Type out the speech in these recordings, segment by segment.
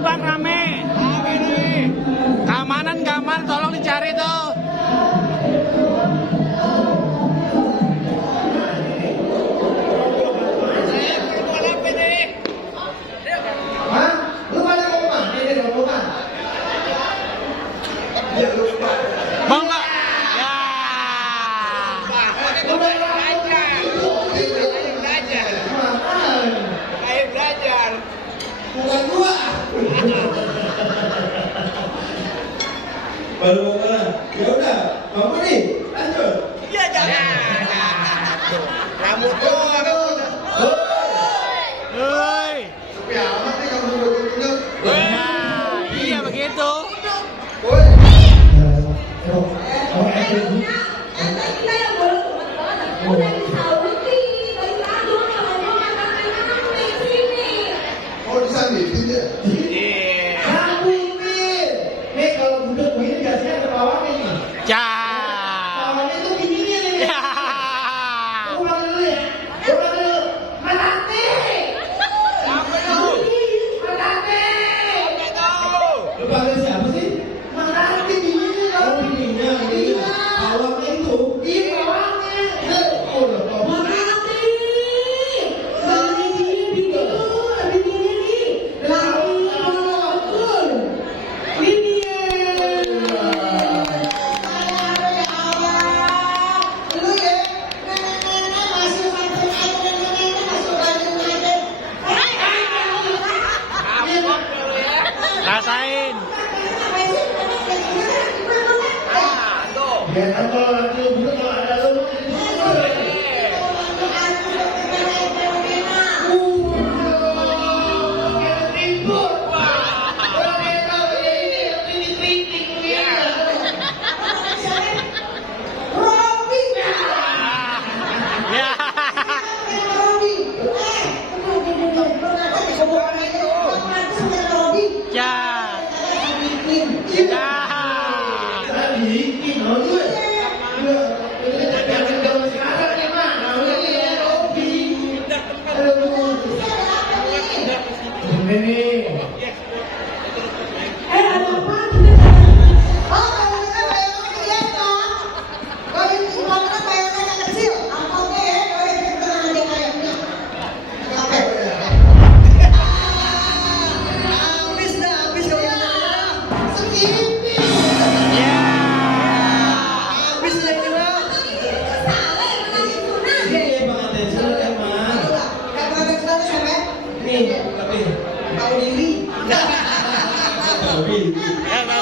Bang, rame. Keamanan, tolong dicari tuh. Hah? Lu pada mau kemana ini rombongan? Ya lupa. Bang, nggak? Ya. Belajar. Bukan gua. Baru mau mana? Ya udah, kamu nih, lanjut. Iya, jangan. Rambut doang. Hei. Ya, amat nih kamu duduk-duduk. Nah, iya begitu. Woi. Oh, disandingin ya? Kamu nih. Nih kalau duduk begini biasanya ada bawahnya nih. Ya. Bawahnya tuh gini nih. Ya. Ulang dulu ya. Ulang dulu. Melati. Melati. Lu panggil siapa sih? Melati begini dong. Oh, begininya. Iya. Bawahnya itu. Iya, bawahnya. Oh, udah kok. Rasain. Ya, kalau nanti lu buka kalau ada lu. Ya. Ya. Ya. Ya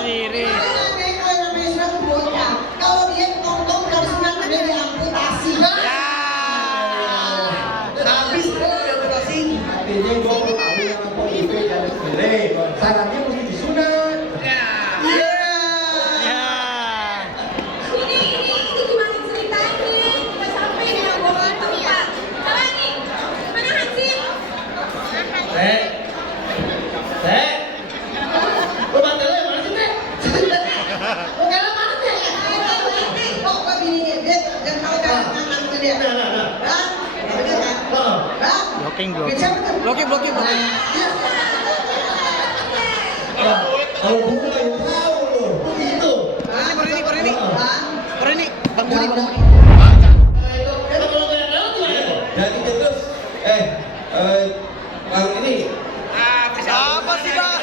sendiri. Sarannya mesti disunat. Ya. Lu bandelnya mana sih, Teh? Blocking. Blocking. Kalau buku yang tahu lu, begitu. Korini. Bang Budi. Jadi terus, kalau ini, Apa sih, Bang?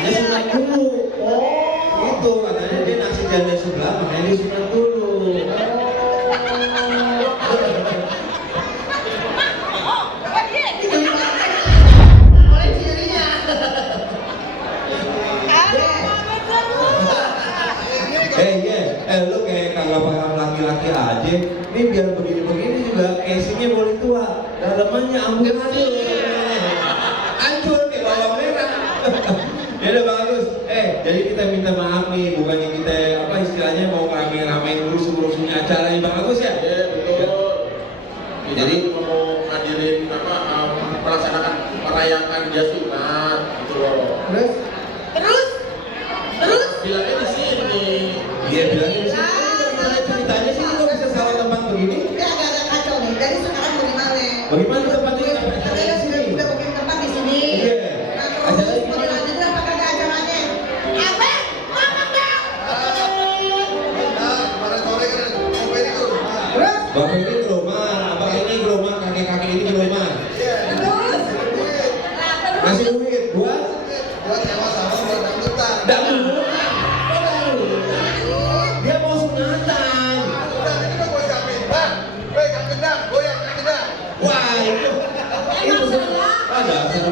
makanya sunat dulu. Oh, itu katanya dia nasi janda sebelah, makanya dia sunat dulu. Lu kayak kagak paham laki-laki aja. Ini biar begini-begini juga casingnya boleh tua. Dalamannya amburadul. Hancur kayak bawang merah. Ya udah bagus. Jadi kita minta maaf nih, bukannya kita apa istilahnya mau rame-ramein rusuh-rusuhnya acara yang bagus ya? Iya betul. Jadi mau ngadirin melaksanakan merayakan dia sunat gitu loh. Terus? Bilangnya di sini. Dia bilangnya di sini. Gimana ceritanya sih kok bisa salah tempat begini? Ini agak-agak kacau nih. Dari sekarang bagaimana? Bagaimana tempatnya? Kita sudah bikin tempat di sini. Iya. Nah,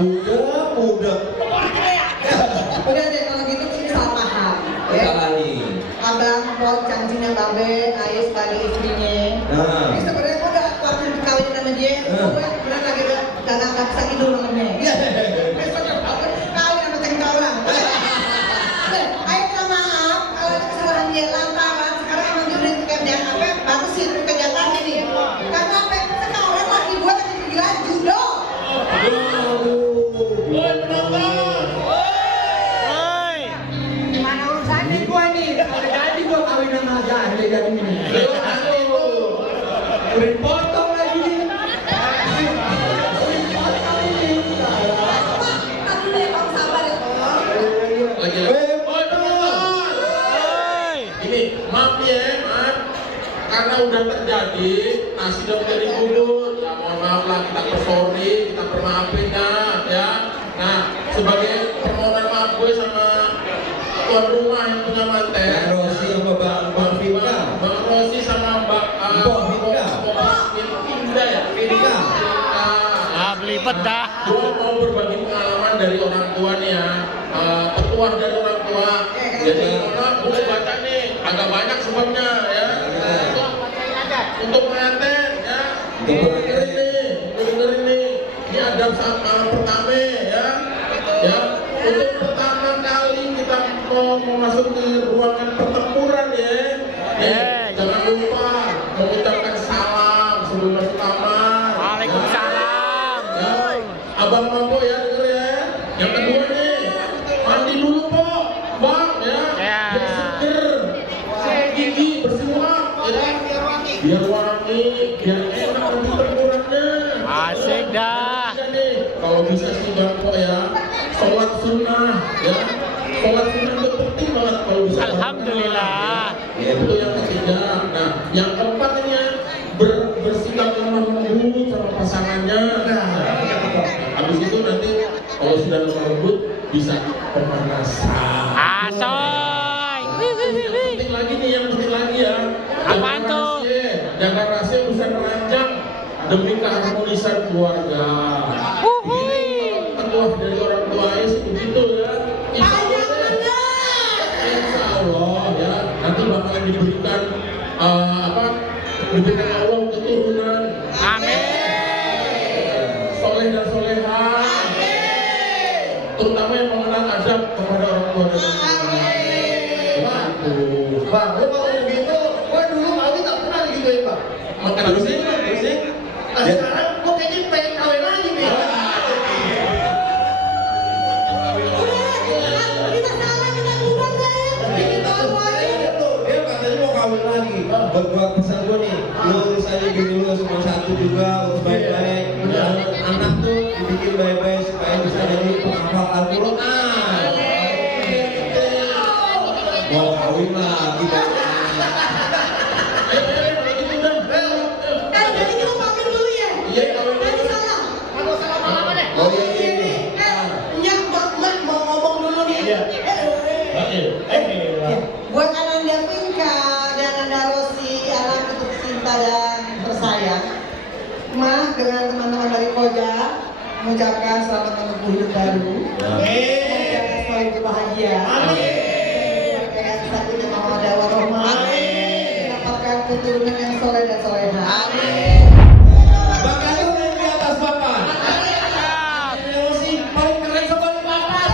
muda. Udah deh kalau gitu sih salah paham. Ya. Salah nih. Abang buat janjinya babe, ayah sebagai istrinya. Nah. Ini sebenarnya gue udah waktu dikawin sama dia, gue bener lagi udah nggak bisa tidur namanya. Iya. Besok aku kawin sama cengkak orang. Ayah minta maaf kalau ada kesalahan dia lantaran sekarang emang dia udah kerjaan apa? Baru sih kerjaan ini. Karena apa? Sekarang lagi gue lagi gila judo. Woi. Mana urusannya gue nih? Kalau jadi gue kawin sama janda jadi ini. Udah dipotong lagi nih. Aduh deh, kamu sabar ya, Om. Lagi. Woi. Ini maaf ya, maaf. Karena udah terjadi, nasi udah menjadi bubur. Ya mohon maaf lah, kita sorry, kita permaafin ya. Nah, sebagai permohonan maaf gue sama tuan rumah yang punya manten. Bang Rosi sama Bang Fika. Bang Rosi sama Mbak Mbak Fika. Indah ya? Fika. Ah, belibet dah. Gue mau berbagi pengalaman dari orang tua nih ya, petuah dari orang tua. Jadi mohon gue baca nih, agak banyak sebabnya ya. Untuk pengantin ya, dengerin nih. Ini ada pertama ya. Ya, untuk pertama kali kita mau masuk ke ruangan pertempuran ya. Jangan lupa mengucapkan salam sebelum masuk kamar. Waalaikumsalam. Ya, abang mampu ya denger ya. Yang kedua nih, mandi dulu po, bang ya. Ya. Biar seger, sikat gigi, bersiwak, ya. Biar wangi, biar enak nanti tempurannya. Asik dah. Iya nih, kalau bisa sih bang po ya, sholat sunnah ya. Sholat sunnah itu penting banget kalau bisa. Alhamdulillah. Ya, itu yang ketiga. Nah, yang keempat ini ya, bersikap lemah lembut sama pasangannya. Habis itu nanti kalau sudah lemah lembut bisa pemanasan. Asoy. Penting lagi nih, yang penting lagi ya. Apaan tuh? Jangan rahasia bisa merancang demi keharmonisan keluarga. Ini petuah dari orang tuanya sih begitu ya. Insya Allah ya, nanti bakalan diberikan diberikan Allah keturunan. Amin. Soleh dan soleha. Terutama yang mengenal adab kepada orang tua dan ibu. Bang, lu kalau begitu, gue dulu kawin tak pernah gitu ya, Bang. Makan apa sih? Nah, sekarang gue kayaknya pengen kawin lagi nih. Kita salah, kita bubar deh. Kita tahu aja. Dia katanya mau kawin lagi. Buat pesan gue nih, lu urus aja gini lu cuma satu juga, urus baik-baik. Anak tuh dibikin baik-baik supaya bisa jadi penghafal Al-Quran. Mau kawin lagi bang. Jadi kita pamit dulu ya. Iya, kawin dulu. Tadi salah. Oh iya ini. Nyak, Mak mau ngomong dulu nih. Buat Ananda Finka dan Ananda Rosi, anak itu cinta dan bersayang. Mah dengan teman-teman dari Koja mengucapkan selamat menempuh hidup baru. Semoga selalu bahagia. Yang satunya mau ada warohmah. Mendapatkan keturunan yang soleh dan soleha. Bapak itu naik di atas bapak. Emosi paling keren sekali bapak.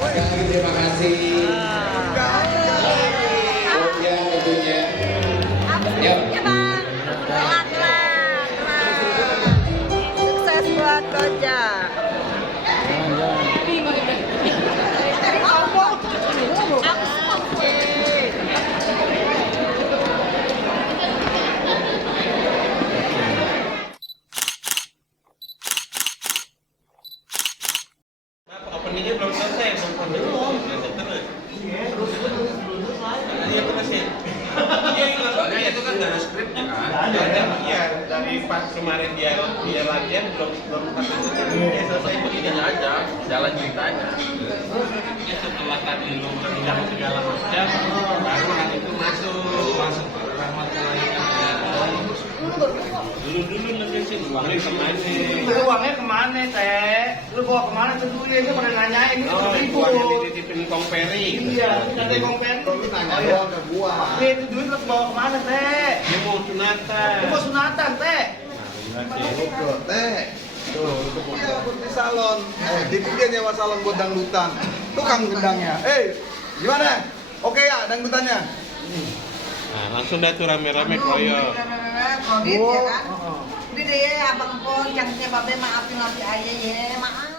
Sekali lagi terima kasih. Koja tentunya. Yuk. Sukses buat Koja. Openingnya belum selesai, belum terus. Iya terus ya. Iya, soalnya itu kan nggak ada skripnya kan. Iya, dari pas kemarin dia latihan belum pakai skrip. Ya selesai begini aja, jalan ceritanya. Setelah tadi dulu berendam segala macam, baru hari itu masuk rahmat kelahiran. Dulu lebih sih uangnya kemana? Uangnya kemana teh? Lu bawa kemana tuh dulu ya? Pada nanyain ini ribu. Uangnya dititipin Komperi. Iya, nanti kompeni. Lu nanya doang ke gua. Itu duit lu bawa kemana teh? Dia mau sunatan. Lu mau sunatan teh? Tuh, teh. Tuh, iya, di salon. Jadi dia nyewa salon buat dangdutan. Tukang gendangnya. Gimana? Oke ya dangdutannya? Nah, langsung dah tuh rame-rame kroyo. Kodit ya kan? Udah deh abang pon, cantiknya babe maafin aja ya, maaf.